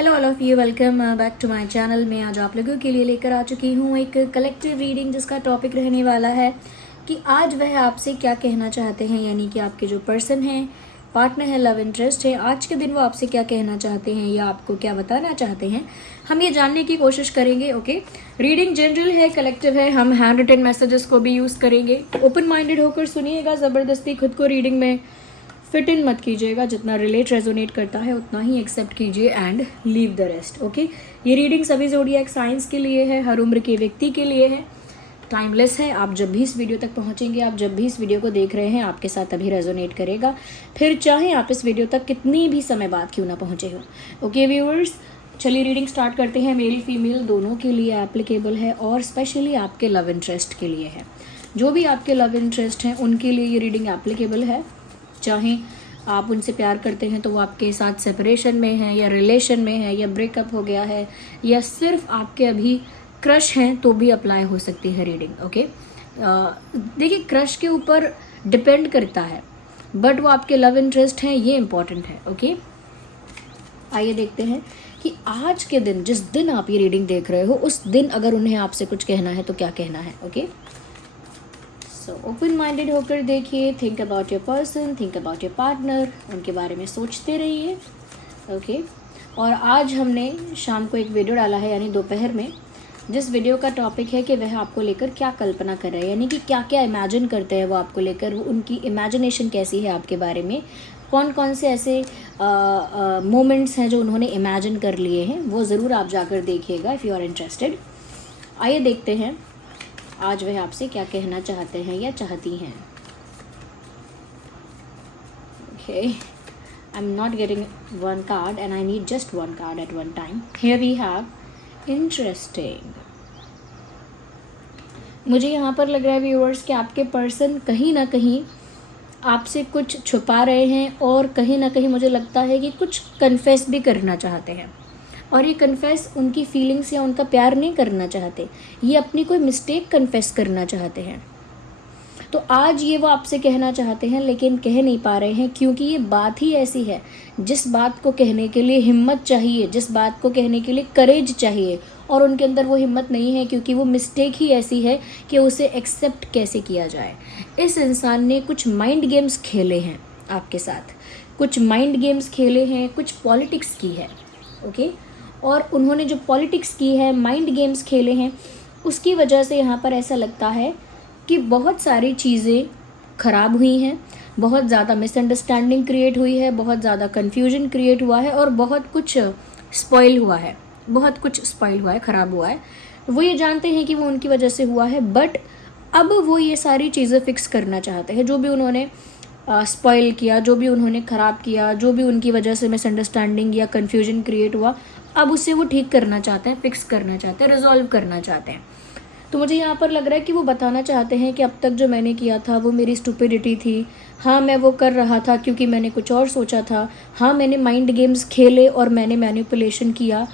Hello all of you, welcome back to my channel. मैं आज आप लोगों के लिए लेकर आ चुकी हूँ एक कलेक्टिव रीडिंग जिसका टॉपिक रहने वाला है कि आज वह आपसे क्या कहना चाहते हैं, यानी कि आपके जो पर्सन है, पार्टनर है, लव इंटरेस्ट है, आज के दिन वो आपसे क्या कहना चाहते हैं या आपको क्या बताना चाहते हैं, हम ये जानने की कोशिश करेंगे। ओके, रीडिंग जनरल है, कलेक्टिव है, हम हैंड रिटन मैसेजेस को भी यूज़ करेंगे। ओपन माइंडेड होकर सुनिएगा, ज़बरदस्ती खुद को रीडिंग में फिट इन मत कीजिएगा। जितना रिलेट रेजोनेट करता है उतना ही एक्सेप्ट कीजिए and leave the rest. Okay, ये रीडिंग सभी ज़ोडिएक साइंस के लिए है, हर उम्र के व्यक्ति के लिए है, टाइमलेस है। आप जब भी इस वीडियो तक पहुंचेंगे, आप जब भी इस वीडियो को देख रहे हैं, आपके साथ तभी रेजोनेट करेगा, फिर चाहे आप इस वीडियो तक कितनी भी समय बाद क्यों ना पहुंचे हो। ओके व्यूअर्स, चलिए रीडिंग स्टार्ट करते हैं। मेल फीमेल दोनों के लिए एप्लीकेबल है और स्पेशली आपके लव इंटरेस्ट के लिए है। जो भी आपके लव इंटरेस्ट हैं उनके लिए ये रीडिंग एप्लीकेबल है। चाहे आप उनसे प्यार करते हैं तो वो आपके साथ सेपरेशन में है या रिलेशन में है या ब्रेकअप हो गया है या सिर्फ आपके अभी क्रश हैं तो भी अप्लाई हो सकती है रीडिंग। ओके, देखिए क्रश के ऊपर डिपेंड करता है, बट वो आपके लव इंटरेस्ट हैं, ये इम्पॉर्टेंट है। ओके, आइए देखते हैं कि आज के दिन, जिस दिन आप ये रीडिंग देख रहे हो, उस दिन अगर उन्हें आपसे कुछ कहना है तो क्या कहना है। ओके, सो ओपन माइंडेड होकर देखिए, think about your person, think about your partner, उनके बारे में सोचते रहिए। ओके, और आज हमने शाम को एक वीडियो डाला है, यानी दोपहर में, जिस वीडियो का टॉपिक है कि वह आपको लेकर क्या कल्पना कर रहे हैं, यानी कि क्या क्या इमेजिन करते हैं वो आपको लेकर, वो उनकी इमेजिनेशन कैसी है आपके बारे में, कौन कौन से ऐसे मोमेंट्स हैं जो उन्होंने इमेजिन कर लिए हैं, वो ज़रूर आप जाकर देखिएगा इफ़ यू आर इंटरेस्टेड। आइए देखते हैं आज वह आपसे क्या कहना चाहते हैं या चाहती हैं। Okay, I am not getting one card and I need just one card at one time. Here we have interesting. मुझे यहाँ पर लग रहा है व्यूअर्स कि आपके पर्सन कहीं ना कहीं आपसे कुछ छुपा रहे हैं और कहीं ना कहीं मुझे लगता है कि कुछ कन्फेस भी करना चाहते हैं। और ये कन्फेस उनकी फीलिंग्स या उनका प्यार नहीं करना चाहते, ये अपनी कोई मिस्टेक कन्फेस करना चाहते हैं। तो आज ये वो आपसे कहना चाहते हैं लेकिन कह नहीं पा रहे हैं, क्योंकि ये बात ही ऐसी है जिस बात को कहने के लिए हिम्मत चाहिए, जिस बात को कहने के लिए करेज चाहिए, और उनके अंदर वो हिम्मत नहीं है क्योंकि वो मिस्टेक ही ऐसी है कि उसे एक्सेप्ट कैसे किया जाए। इस इंसान ने कुछ माइंड गेम्स खेले हैं आपके साथ, कुछ माइंड गेम्स खेले हैं, कुछ पॉलिटिक्स की है। ओके, और उन्होंने जो पॉलिटिक्स की है, माइंड गेम्स खेले हैं, उसकी वजह से यहाँ पर ऐसा लगता है कि बहुत सारी चीज़ें ख़राब हुई हैं, बहुत ज़्यादा मिसअंडरस्टैंडिंग क्रिएट हुई है, बहुत ज़्यादा कन्फ्यूजन क्रिएट हुआ है और बहुत कुछ स्पॉइल हुआ है, बहुत कुछ स्पॉइल हुआ है, ख़राब हुआ है। वो ये जानते हैं कि वो उनकी वजह से हुआ है, बट अब वो ये सारी चीज़ें फिक्स करना चाहते हैं। जो भी उन्होंने स्पॉइल किया, जो भी उन्होंने ख़राब किया, जो भी उनकी वजह से मिसअंडरस्टैंडिंग या कन्फ्यूजन क्रिएट हुआ, अब उसे वो ठीक करना चाहते हैं, फिक्स करना चाहते हैं, रिजॉल्व करना चाहते हैं। तो मुझे यहाँ पर लग रहा है कि वो बताना चाहते हैं कि अब तक जो मैंने किया था वो मेरी स्टुपिडिटी थी। हाँ, मैं वो कर रहा था क्योंकि मैंने कुछ और सोचा था। हाँ, मैंने माइंड गेम्स खेले और मैंने मैनिपुलेशन किया,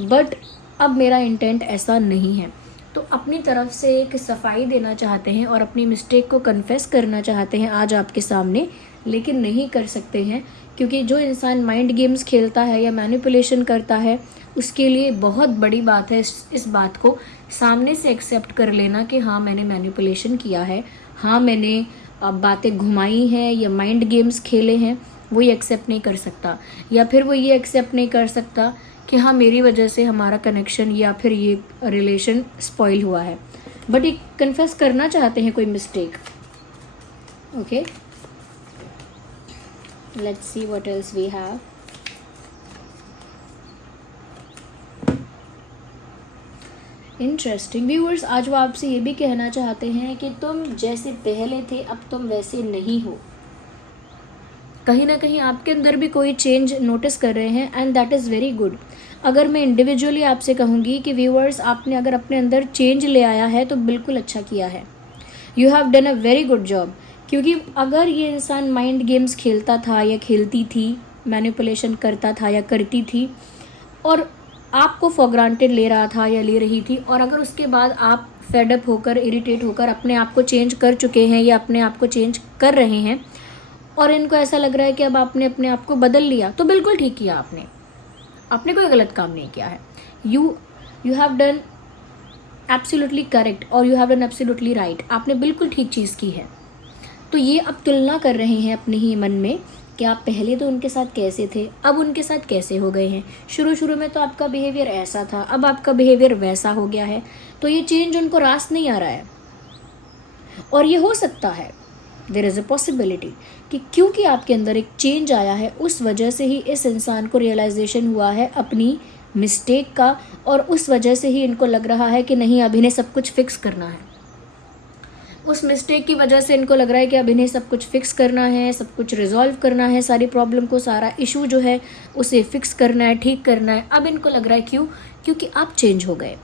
बट अब मेरा इंटेंट ऐसा नहीं है। तो अपनी तरफ से एक सफाई देना चाहते हैं और अपनी मिस्टेक को कन्फेस करना चाहते हैं आज आपके सामने, लेकिन नहीं कर सकते हैं क्योंकि जो इंसान माइंड गेम्स खेलता है या मैनिपुलेशन करता है, उसके लिए बहुत बड़ी बात है इस बात को सामने से एक्सेप्ट कर लेना कि हाँ, मैंने मैनिपुलेशन किया है, हाँ, मैंने बातें घुमाई हैं या माइंड गेम्स खेले हैं। वो ये एक्सेप्ट नहीं कर सकता, या फिर वो ये एक्सेप्ट नहीं कर सकता कि हाँ, मेरी वजह से हमारा कनेक्शन या फिर ये रिलेशन स्पॉइल हुआ है, बट ये कन्फेस करना चाहते हैं कोई mistake. Okay, let's see what else we have. Interesting viewers, आज वो आपसे ये भी कहना चाहते हैं कि तुम जैसे पहले थे अब तुम वैसे नहीं हो। कहीं ना कहीं आपके अंदर भी कोई चेंज नोटिस कर रहे हैं and that is very good. अगर मैं इंडिविजुअली आपसे कहूँगी कि व्यूअर्स, आपने अगर अपने अंदर चेंज ले आया है तो बिल्कुल अच्छा किया है, you have done a very good job. क्योंकि अगर ये इंसान माइंड गेम्स खेलता था या खेलती थी, मैनिपुलेशन करता था या करती थी, और आपको फॉर ग्रांटेड ले रहा था या ले रही थी, और अगर उसके बाद आप फेडअप होकर, इरिटेट होकर अपने आप को चेंज कर चुके हैं या अपने आप को चेंज कर रहे हैं और इनको ऐसा लग रहा है कि अब आपने अपने आप को बदल लिया, तो बिल्कुल ठीक किया आपने। आपने कोई गलत काम नहीं किया है। You have done absolutely correct और you have done absolutely right, आपने बिल्कुल ठीक चीज़ की है। तो ये अब तुलना कर रहे हैं अपने ही मन में कि आप पहले तो उनके साथ कैसे थे, अब उनके साथ कैसे हो गए हैं। शुरू में तो आपका बिहेवियर ऐसा था, अब आपका बिहेवियर वैसा हो गया है। तो ये चेंज उनको रास नहीं आ रहा है। और ये हो सकता है, देयर इज़ अ पॉसिबिलिटी कि क्योंकि आपके अंदर एक चेंज आया है, उस वजह से ही इस इंसान को रियलाइजेशन हुआ है अपनी मिस्टेक का, और उस वजह से ही इनको लग रहा है कि नहीं, अब इन्हें सब कुछ फिक्स करना है। उस मिस्टेक की वजह से इनको लग रहा है कि अब इन्हें सब कुछ फिक्स करना है, सब कुछ रिजॉल्व करना है, सारी प्रॉब्लम को, सारा इशू जो है उसे फिक्स करना है, ठीक करना है। अब इनको लग रहा है क्योंकि आप चेंज हो गए।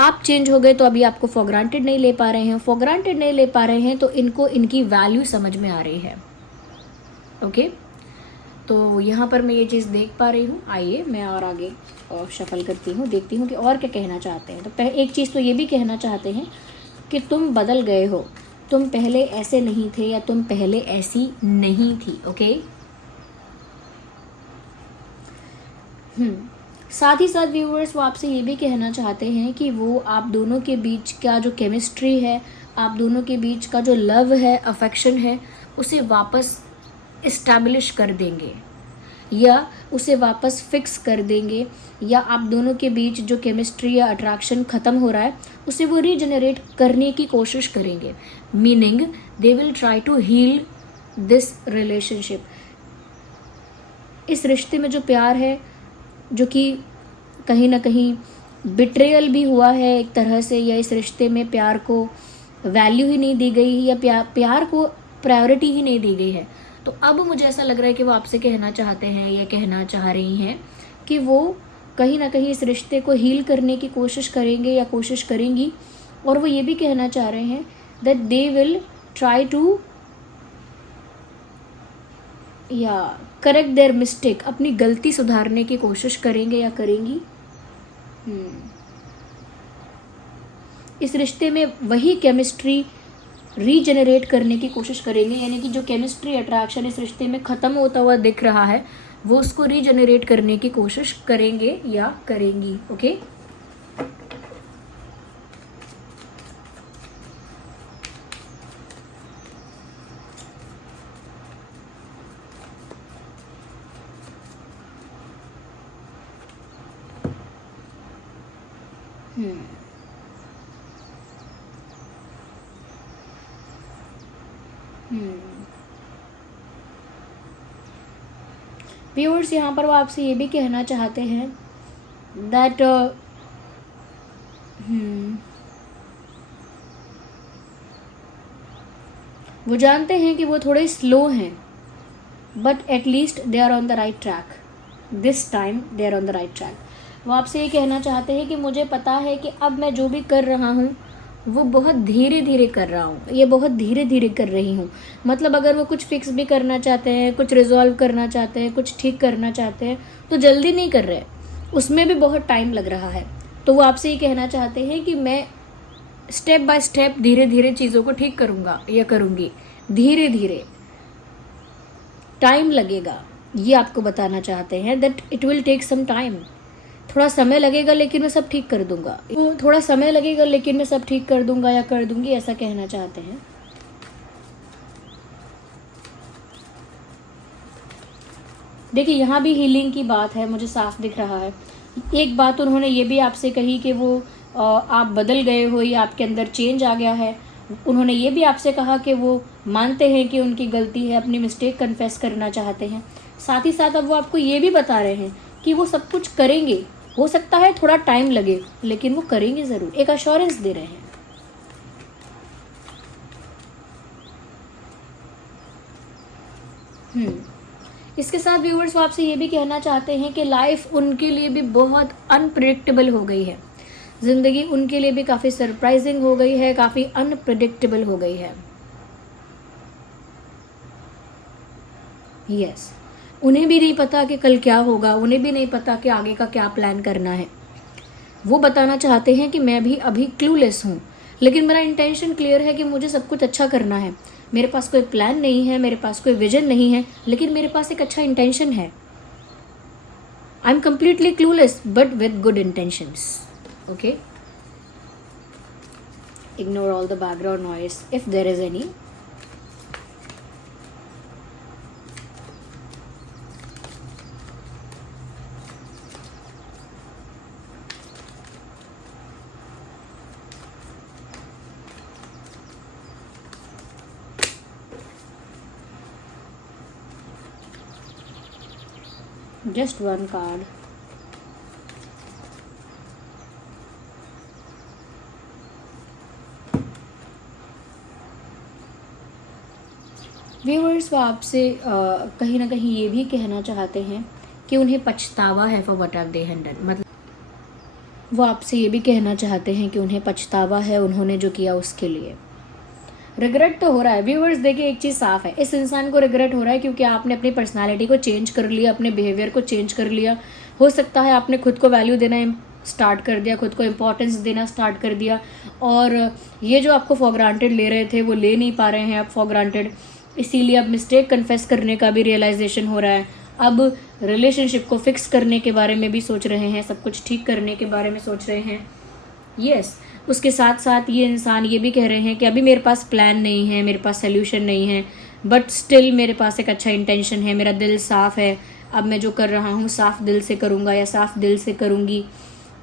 आप चेंज हो गए तो अभी आपको फॉर ग्रांटेड नहीं ले पा रहे हैं। फॉर ग्रांटेड नहीं ले पा रहे हैं तो इनको इनकी वैल्यू समझ में आ रही है। ओके, तो यहाँ पर मैं ये चीज़ देख पा रही हूँ। आइए मैं और आगे शफल करती हूँ, देखती हूँ कि और क्या कहना चाहते हैं। तो एक चीज़ तो ये भी कहना चाहते हैं कि तुम बदल गए हो, तुम पहले ऐसे नहीं थे या तुम पहले ऐसी नहीं थी। ओके, साथ ही साथ व्यूअर्स वो आपसे ये भी कहना चाहते हैं कि वो आप दोनों के बीच का जो केमिस्ट्री है, आप दोनों के बीच का जो लव है, अफेक्शन है, उसे वापस इस्टेब्लिश कर देंगे या उसे वापस फिक्स कर देंगे, या आप दोनों के बीच जो केमिस्ट्री या अट्रैक्शन ख़त्म हो रहा है उसे वो रीजनरेट करने की कोशिश करेंगे। Meaning they will try to heal this relationship. इस रिश्ते में जो प्यार है, जो कि कहीं ना कहीं बिट्रेयल भी हुआ है एक तरह से, या इस रिश्ते में प्यार को वैल्यू ही नहीं दी गई या प्यार को प्रायोरिटी ही नहीं दी गई है, तो अब मुझे ऐसा लग रहा है कि वो आपसे कहना चाहते हैं या कहना चाह रही हैं कि वो कहीं ना कहीं इस रिश्ते को हील करने की कोशिश करेंगे या कोशिश करेंगी। और वो ये भी कहना चाह रहे हैं that they will try to या करेक्ट देयर मिस्टेक, अपनी गलती सुधारने की कोशिश करेंगे या करेंगी। इस रिश्ते में वही केमिस्ट्री रीजनरेट करने की कोशिश करेंगे, यानी कि जो केमिस्ट्री अट्रैक्शन इस रिश्ते में ख़त्म होता हुआ दिख रहा है वो उसको रीजनरेट करने की कोशिश करेंगे या करेंगी। ओके, व्यूअर्स यहाँ पर वो आपसे ये भी कहना चाहते हैं दैट वो जानते हैं कि वो थोड़े स्लो हैं, but at least they are on the right track. This time they are on the right track. वो आपसे ये कहना चाहते हैं कि मुझे पता है कि अब मैं जो भी कर रहा हूँ वो बहुत धीरे धीरे कर रहा हूँ, ये बहुत धीरे धीरे कर रही हूँ। मतलब अगर वो कुछ फिक्स भी करना चाहते हैं, कुछ रिजॉल्व करना चाहते हैं, कुछ ठीक करना चाहते हैं, तो जल्दी नहीं कर रहे, उसमें भी बहुत टाइम लग रहा है। तो वो आपसे ये कहना चाहते हैं कि मैं स्टेप बाय स्टेप धीरे धीरे चीज़ों को ठीक करूँगा या करूँगी, धीरे धीरे टाइम लगेगा। ये आपको बताना चाहते हैं that it will take some time, थोड़ा समय लगेगा लेकिन मैं सब ठीक कर दूंगा, थोड़ा समय लगेगा लेकिन मैं सब ठीक कर दूंगा या कर दूंगी, ऐसा कहना चाहते हैं। देखिए यहाँ भी हीलिंग की बात है, मुझे साफ दिख रहा है। एक बात उन्होंने ये भी आपसे कही कि वो आप बदल गए हो या आपके अंदर चेंज आ गया है। उन्होंने ये भी आपसे कहा कि वो मानते हैं कि उनकी गलती है, अपनी मिस्टेक कन्फेस करना चाहते हैं। साथ ही साथ अब वो आपको ये भी बता रहे हैं कि वो सब कुछ करेंगे, हो सकता है थोड़ा टाइम लगे लेकिन वो करेंगे ज़रूर, एक अश्योरेंस दे रहे हैं। इसके साथ व्यूअर्स वो आपसे ये भी कहना चाहते हैं कि लाइफ उनके लिए भी बहुत अनप्रेडिक्टेबल हो गई है, ज़िंदगी उनके लिए भी काफ़ी सरप्राइजिंग हो गई है, काफ़ी अनप्रेडिक्टेबल हो गई है। यस, उन्हें भी नहीं पता कि कल क्या होगा, उन्हें भी नहीं पता कि आगे का क्या प्लान करना है। वो बताना चाहते हैं कि मैं भी अभी क्लूलेस हूँ, लेकिन मेरा इंटेंशन क्लियर है कि मुझे सब कुछ अच्छा करना है। मेरे पास कोई प्लान नहीं है, मेरे पास कोई विजन नहीं है, लेकिन मेरे पास एक अच्छा इंटेंशन है। I am completely clueless but with good intentions. Okay, ignore all the background noise if there is any. Just one card. Viewers वो आपसे कहीं ना कहीं ये भी कहना चाहते हैं कि उन्हें पछतावा है for what they have done. मतलब वो आपसे ये भी कहना चाहते हैं कि उन्हें पछतावा है उन्होंने जो किया उसके लिए। रिग्रेट तो हो रहा है व्यूअर्स। देखिए एक चीज़ साफ है, इस इंसान को रिग्रेट हो रहा है क्योंकि आपने अपनी पर्सनालिटी को चेंज कर लिया, अपने बिहेवियर को चेंज कर लिया। हो सकता है आपने खुद को वैल्यू देना स्टार्ट कर दिया, खुद को इम्पोर्टेंस देना स्टार्ट कर दिया, और ये जो आपको फॉर ग्रांटेड ले रहे थे वो ले नहीं पा रहे हैं आप फॉर ग्रांटेड। इसीलिए अब मिस्टेक कन्फेस करने का भी रियलाइजेशन हो रहा है। अब रिलेशनशिप को फिक्स करने के बारे में भी सोच रहे हैं, सब कुछ ठीक करने के बारे में सोच रहे हैं। यस, उसके साथ साथ ये इंसान ये भी कह रहे हैं कि अभी मेरे पास प्लान नहीं है, मेरे पास सोल्यूशन नहीं है, बट स्टिल मेरे पास एक अच्छा इंटेंशन है, मेरा दिल साफ़ है। अब मैं जो कर रहा हूँ साफ दिल से करूँगा या साफ दिल से करूँगी।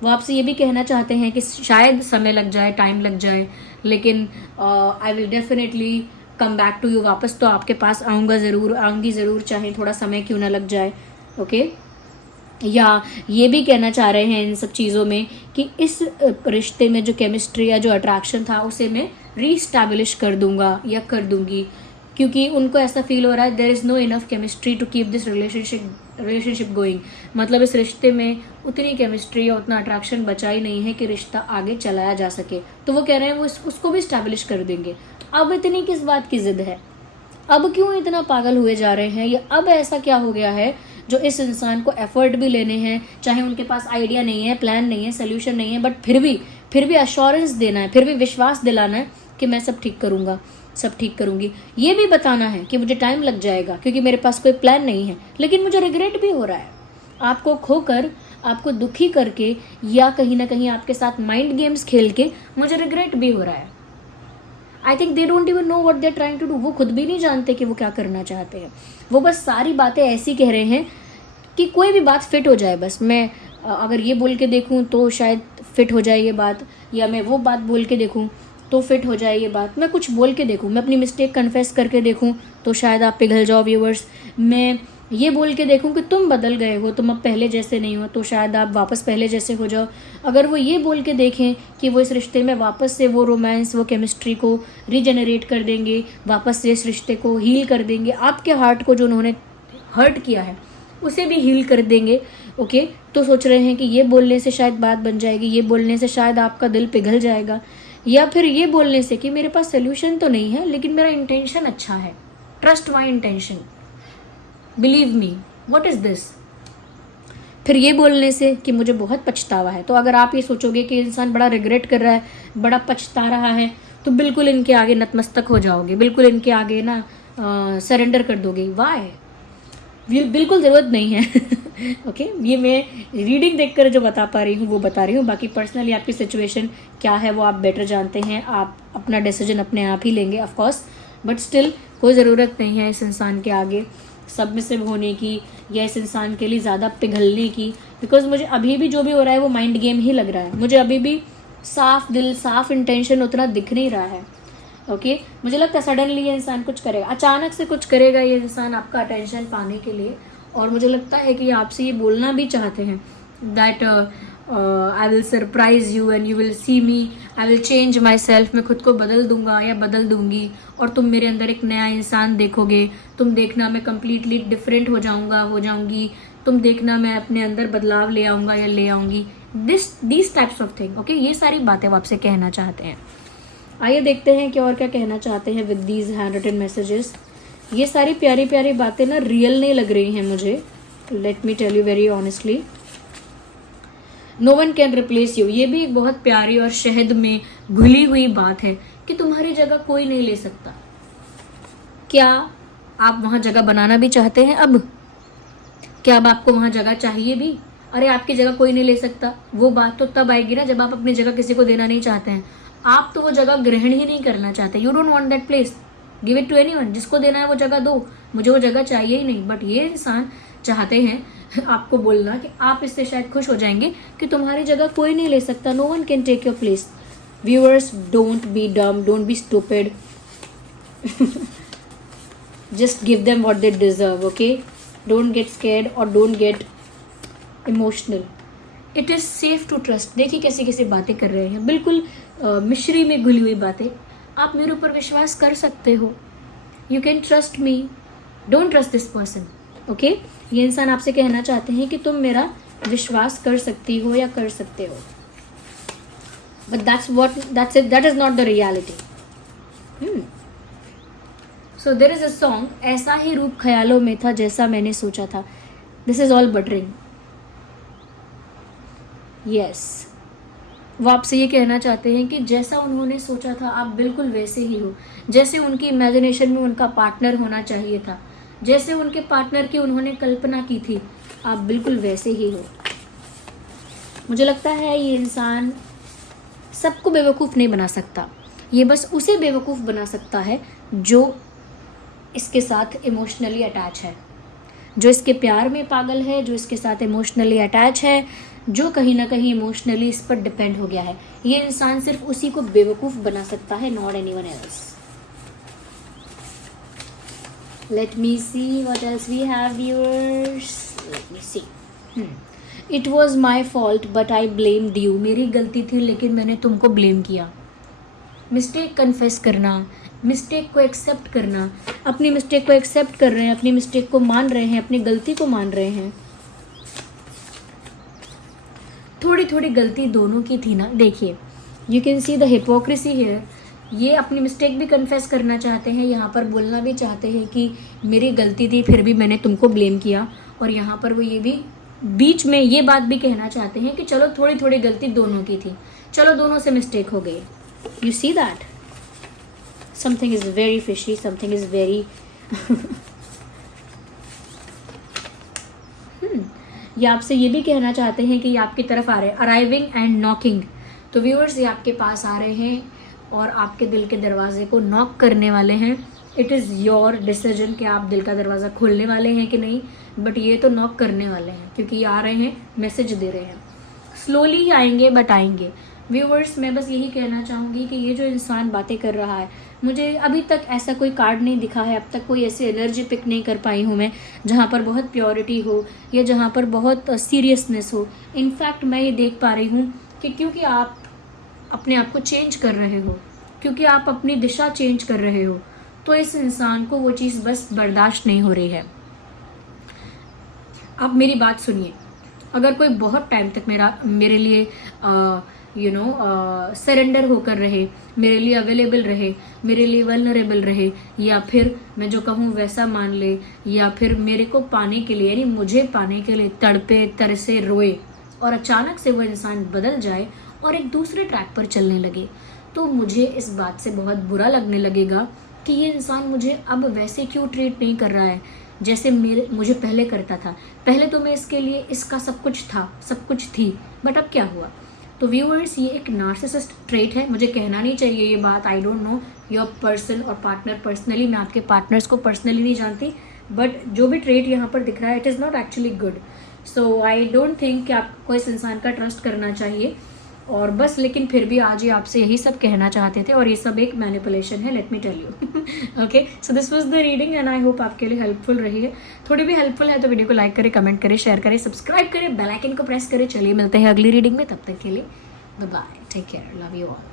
वो आपसे ये भी कहना चाहते हैं कि शायद समय लग जाए, टाइम लग जाए, लेकिन I will definitely come back to you. वापस तो आपके पास आऊँगा ज़रूर, आऊँगी ज़रूर, चाहे थोड़ा समय क्यों ना लग जाए। ओके, या ये भी कहना चाह रहे हैं इन सब चीज़ों में कि इस रिश्ते में जो केमिस्ट्री या जो अट्रैक्शन था उसे मैं रीस्टैब्लिश कर दूंगा या कर दूंगी, क्योंकि उनको ऐसा फील हो रहा है there is no enough chemistry to keep this relationship going. मतलब इस रिश्ते में उतनी केमिस्ट्री या उतना अट्रैक्शन बचा ही नहीं है कि रिश्ता आगे चलाया जा सके। तो वो कह रहे हैं वो उसको भी स्टैब्लिश कर देंगे। अब इतनी किस बात की ज़िद है? अब क्यों इतना पागल हुए जा रहे हैं? या अब ऐसा क्या हो गया है जो इस इंसान को एफर्ट भी लेने हैं, चाहे उनके पास आइडिया नहीं है, प्लान नहीं है, सोल्यूशन नहीं है, बट फिर भी अश्योरेंस देना है, फिर भी विश्वास दिलाना है कि मैं सब ठीक करूँगा, सब ठीक करूँगी। ये भी बताना है कि मुझे टाइम लग जाएगा क्योंकि मेरे पास कोई प्लान नहीं है, लेकिन मुझे रिग्रेट भी हो रहा है। आपको खोकर, आपको दुखी करके, या कहीं ना कहीं आपके साथ माइंड गेम्स खेल के मुझे रिग्रेट भी हो रहा है। I think they don't even know what they are trying to do. वो खुद भी नहीं जानते कि वो क्या करना चाहते हैं। वो बस सारी बातें ऐसी कह रहे हैं कि कोई भी बात फिट हो जाए। बस मैं अगर ये बोल के देखूं तो शायद फिट हो जाए ये बात, या मैं वो बात बोल के देखूं तो फिट हो जाए ये बात। मैं कुछ बोल के देखूं, मैं अपनी मिस्टेक कन्फेस करके देखूं तो शायद आप पिघल जाओ व्यूअर्स। मैं ये बोल के देखूं कि तुम बदल गए हो, तुम अब पहले जैसे नहीं हो, तो शायद आप वापस पहले जैसे हो जाओ। अगर वो ये बोल के देखें कि वो इस रिश्ते में वापस से वो रोमांस, वो केमिस्ट्री को रीजनरेट कर देंगे, वापस से इस रिश्ते को हील कर देंगे, आपके हार्ट को जो उन्होंने हर्ट किया है उसे भी हील कर देंगे। ओके, तो सोच रहे हैं कि ये बोलने से शायद बात बन जाएगी, ये बोलने से शायद आपका दिल पिघल जाएगा, या फिर ये बोलने से कि मेरे पास सोल्यूशन तो नहीं है लेकिन मेरा इंटेंशन अच्छा है, trust my intention, believe me, what is this. फिर ये बोलने से कि मुझे बहुत पछतावा है। तो अगर आप ये सोचोगे कि इंसान बड़ा रिग्रेट कर रहा है, बड़ा पछता रहा है, तो बिल्कुल इनके आगे नतमस्तक हो जाओगे, बिल्कुल इनके आगे ना सरेंडर कर दोगे। वाई? बिल्कुल ज़रूरत नहीं है। ओके, ये मैं रीडिंग देखकर जो बता पा रही हूँ वो बता रही हूँ। बाकी पर्सनली आपकी सिचुएशन क्या है वो आप बेटर जानते हैं, आप अपना डिसीजन अपने आप ही लेंगे ऑफ कोर्स, बट स्टिल कोई ज़रूरत नहीं है इस इंसान के आगे सबमिसिव होने की या इस इंसान के लिए ज़्यादा पिघलने की। बिकॉज मुझे अभी भी जो भी हो रहा है वो माइंड गेम ही लग रहा है। मुझे अभी भी साफ दिल, साफ इंटेंशन उतना दिख नहीं रहा है। ओके, मुझे लगता है सडनली ये इंसान कुछ करेगा, अचानक से कुछ करेगा ये इंसान आपका अटेंशन पाने के लिए। और मुझे लगता है कि आपसे ये बोलना भी चाहते हैं that I will surprise you and you will see me, I will change my self. मैं खुद को बदल दूंगा या बदल दूंगी और तुम मेरे अंदर एक नया इंसान देखोगे। तुम देखना मैं कम्प्लीटली डिफरेंट हो जाऊंगी। तुम देखना मैं अपने अंदर बदलाव ले आऊँगा या ले आऊँगी। This types of thing. Okay, ये सारी बातें वो आपसे कहना चाहते हैं। आइए देखते हैं कि और क्या कहना चाहते हैं with these handwritten messages. ये सारी प्यारी प्यारी बातें ना रियल नहीं लग रही हैं मुझे, let me tell you very honestly. No one can replace you, ये भी एक बहुत प्यारी और शहद में घुली हुई बात है कि तुम्हारी जगह कोई नहीं ले सकता। क्या आप वहाँ जगह बनाना भी चाहते हैं? अब क्या अब आपको वहाँ जगह चाहिए भी? अरे आपकी जगह कोई नहीं ले सकता, वो बात तो तब आएगी ना जब आप अपनी जगह किसी को देना नहीं चाहते हैं। आप तो वो जगह ग्रहण ही नहीं करना चाहते, you don't want that place, give it to anyone, जिसको देना है वो जगह दो, मुझे वो जगह चाहिए ही नहीं। बट ये इंसान चाहते हैं आपको बोलना कि आप इससे शायद खुश हो जाएंगे कि तुम्हारी जगह कोई नहीं ले सकता, no one can take your place. Viewers, don't be dumb, don't be stupid, just give them what they deserve, okay? Don't get scared or don't get emotional. It is safe to trust. देखिए कैसे कैसे बातें कर रहे हैं, बिल्कुल मिश्री में घुली हुई बातें। आप मेरे ऊपर विश्वास कर सकते हो, you can trust me, don't trust this person, okay? ये इंसान आपसे कहना चाहते हैं कि तुम मेरा विश्वास कर सकती हो या कर सकते हो, but that is not the reality. So there is a song, ऐसा ही रूप ख्यालों में था जैसा मैंने सोचा था. This is all buttering. Yes. वो आपसे ये कहना चाहते हैं कि जैसा उन्होंने सोचा था आप बिल्कुल वैसे ही हो, जैसे उनकी इमेजिनेशन में उनका पार्टनर होना चाहिए था, जैसे उनके पार्टनर की उन्होंने कल्पना की थी, आप बिल्कुल वैसे ही हो. मुझे लगता है ये इंसान सबको बेवकूफ़ नहीं बना सकता, ये बस उसे बेवकूफ़ बना सकता है जो इसके साथ इमोशनली अटैच है, जो इसके प्यार में पागल है, जो इसके साथ इमोशनली अटैच है, जो कहीं ना कहीं इमोशनली इस पर डिपेंड हो गया है. ये इंसान सिर्फ उसी को बेवकूफ़ बना सकता है, not anyone else. Let me see what else we have viewers. Let me see. It was my fault but I blamed you. मेरी गलती थी लेकिन मैंने तुमको ब्लेम किया. मिस्टेक कन्फेस करना, मिस्टेक को एक्सेप्ट करना. अपनी मिस्टेक को एक्सेप्ट कर रहे हैं, अपनी मिस्टेक को मान रहे हैं, अपनी गलती को मान रहे हैं. थोड़ी थोड़ी गलती दोनों की थी ना. देखिए, you can see the hypocrisy here. ये अपनी मिस्टेक भी कन्फेस करना चाहते हैं, यहाँ पर बोलना भी चाहते हैं कि मेरी गलती थी फिर भी मैंने तुमको ब्लेम किया, और यहाँ पर वो ये भी बीच में ये बात भी कहना चाहते हैं कि चलो थोड़ी थोड़ी गलती दोनों की थी, चलो दोनों से मिस्टेक हो गई. You see that something is very fishy, something is very ये आपसे ये भी कहना चाहते हैं कि ये आपकी तरफ आ रहे हैं, अराइविंग एंड नॉकिंग. तो व्यूअर्स, ये आपके पास आ रहे हैं और आपके दिल के दरवाजे को नॉक करने वाले हैं. इट इज़ योर डिसीजन कि आप दिल का दरवाज़ा खोलने वाले हैं कि नहीं, बट ये तो नॉक करने वाले हैं क्योंकि ये आ रहे हैं, मैसेज दे रहे हैं. स्लोली ही आएंगे बट आएंगे. व्यूअर्स, मैं बस यही कहना चाहूँगी कि ये जो इंसान बातें कर रहा है, मुझे अभी तक ऐसा कोई कार्ड नहीं दिखा है, अब तक कोई ऐसी एनर्जी पिक नहीं कर पाई हूँ मैं जहाँ पर बहुत प्योरिटी हो या जहाँ पर बहुत सीरियसनेस हो. इनफैक्ट मैं ये देख पा रही हूँ कि क्योंकि आप अपने आप को चेंज कर रहे हो, क्योंकि आप अपनी दिशा चेंज कर रहे हो, तो इस इंसान को वो चीज़ बस बर्दाश्त नहीं हो रही है. आप मेरी बात सुनिए. अगर कोई बहुत टाइम तक मेरे लिए सरेंडर होकर रहे, मेरे लिए अवेलेबल रहे, मेरे लिए वल्नरेबल रहे, या फिर मैं जो कहूँ वैसा मान ले, या फिर मेरे को पाने के लिए यानी मुझे पाने के लिए तड़पे तरसे रोए, और अचानक से वो इंसान बदल जाए और एक दूसरे ट्रैक पर चलने लगे, तो मुझे इस बात से बहुत बुरा लगने लगेगा कि ये इंसान मुझे अब वैसे क्यों ट्रीट नहीं कर रहा है जैसे मुझे पहले करता था. पहले तो मैं इसके लिए इसका सब कुछ था, सब कुछ थी, बट अब क्या हुआ. तो व्यूअर्स, ये एक नार्सिसिस्ट ट्रेट है. मुझे कहना नहीं चाहिए ये बात, I don't know your person और पार्टनर पर्सनली, मैं आपके पार्टनर्स को पर्सनली नहीं जानती, बट जो भी ट्रेट यहाँ पर दिख रहा है, it is not actually good. So I don't think कि आपको इस इंसान का ट्रस्ट करना चाहिए. और बस, लेकिन फिर भी आज ये आपसे यही सब कहना चाहते थे, और ये सब एक मैनिपुलेशन है, let me tell you. Okay, so this was the reading and I hope आपके लिए हेल्पफुल रही है. थोड़ी भी हेल्पफुल है तो वीडियो को लाइक करें, कमेंट करें, शेयर करें, सब्सक्राइब करें, बेल आइकन को प्रेस करें. चलिए मिलते हैं अगली रीडिंग में, तब तक के लिए bye bye, take care, love you all.